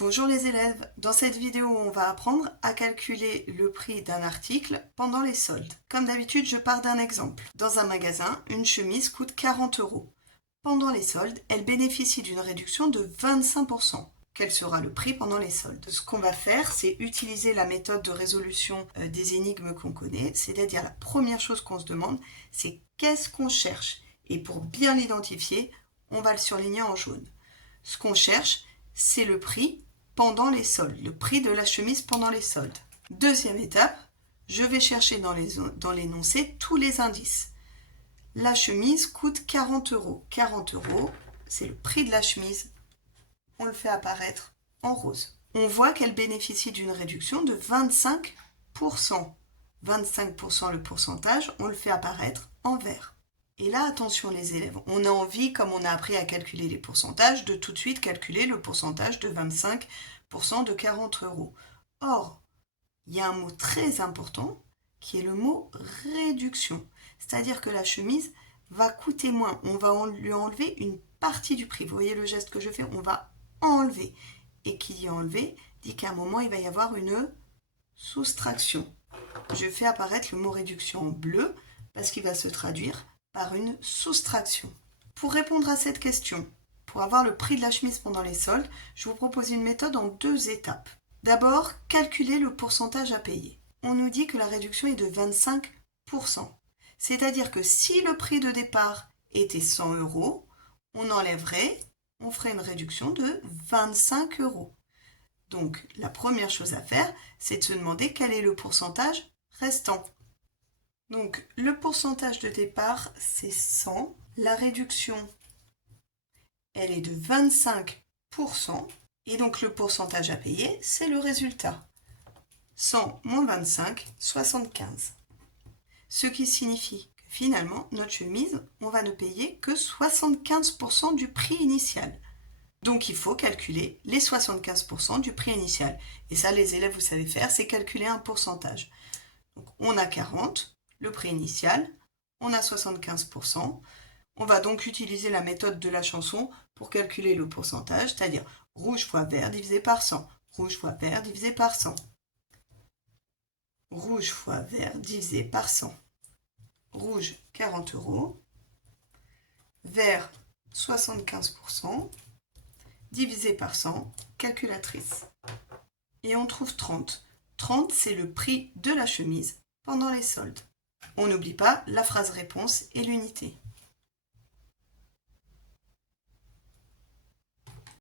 Bonjour les élèves, dans cette vidéo on va apprendre à calculer le prix d'un article pendant les soldes. Comme d'habitude je pars d'un exemple. Dans un magasin, une chemise coûte 40 €. Pendant les soldes, elle bénéficie d'une réduction de 25%. Quel sera le prix pendant les soldes? Ce qu'on va faire, c'est utiliser la méthode de résolution des énigmes qu'on connaît, c'est-à-dire la première chose qu'on se demande, c'est qu'est-ce qu'on cherche? Et pour bien l'identifier, on va le surligner en jaune. Ce qu'on cherche, c'est le prix pendant les soldes, le prix de la chemise pendant les soldes. Deuxième étape, je vais chercher dans l'énoncé tous les indices. La chemise coûte 40 €. 40 €, c'est le prix de la chemise. On le fait apparaître en rose. On voit qu'elle bénéficie d'une réduction de 25%. 25% le pourcentage, on le fait apparaître en vert. Et là, attention les élèves, on a envie, comme on a appris à calculer les pourcentages, de tout de suite calculer le pourcentage de 25% de 40 €. Or, il y a un mot très important qui est le mot réduction. C'est-à-dire que la chemise va coûter moins. On va lui enlever une partie du prix. Vous voyez le geste que je fais? On va enlever. Et qui dit enlever, dit qu'à un moment, il va y avoir une soustraction. Je fais apparaître le mot réduction en bleu parce qu'il va se traduire par une soustraction. Pour répondre à cette question, pour avoir le prix de la chemise pendant les soldes, je vous propose une méthode en 2 étapes. D'abord, calculer le pourcentage à payer. On nous dit que la réduction est de 25%. C'est-à-dire que si le prix de départ était 100 €, on ferait une réduction de 25 €. Donc, la première chose à faire, c'est de se demander quel est le pourcentage restant. Donc, le pourcentage de départ, c'est 100. La réduction, elle est de 25%. Et donc, le pourcentage à payer, c'est le résultat. 100 moins 25, 75. Ce qui signifie que finalement, notre chemise, on va ne payer que 75% du prix initial. Donc, il faut calculer les 75% du prix initial. Et ça, les élèves, vous savez faire, c'est calculer un pourcentage. Donc, on a 40, le prix initial, on a 75%. On va donc utiliser la méthode de la chanson pour calculer le pourcentage, c'est-à-dire rouge fois vert divisé par 100. Rouge fois vert divisé par 100. Rouge fois vert divisé par 100. Rouge, 40 €. Vert, 75%. Divisé par 100, calculatrice. Et on trouve 30. 30, c'est le prix de la chemise pendant les soldes. On n'oublie pas la phrase réponse et l'unité.